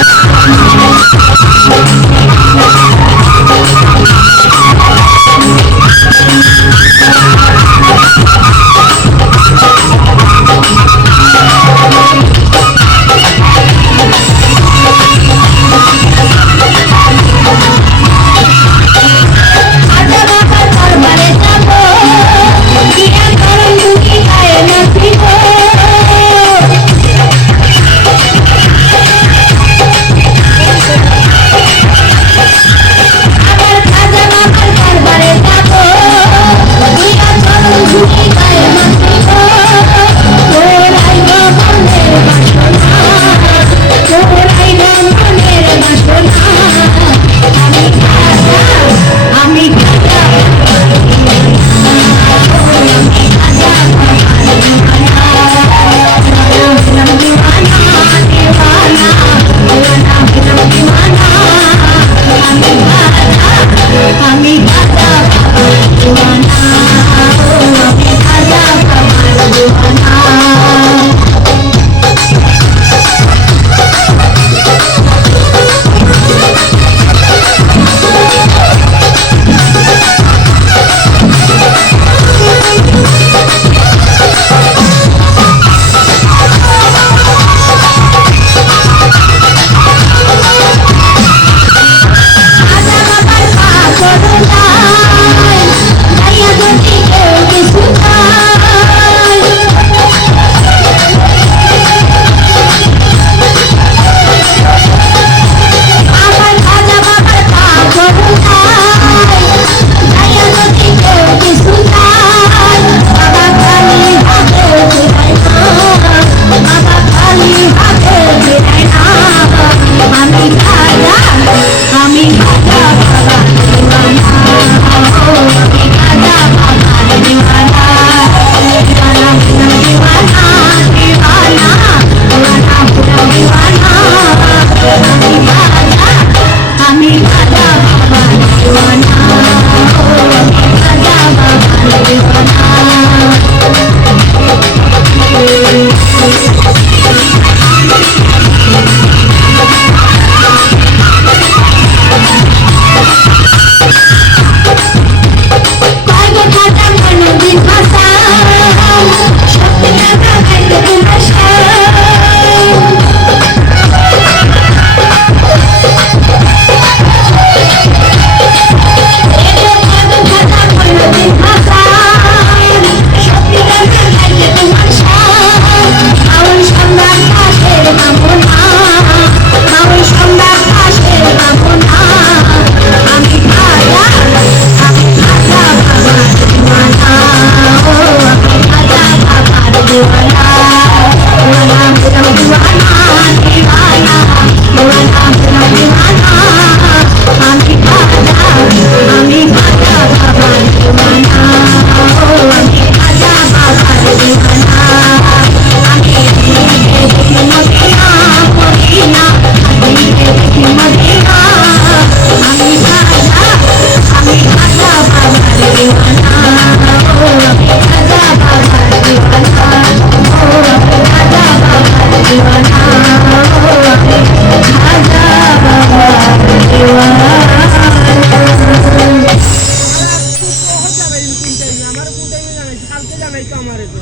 Thank you. you. are not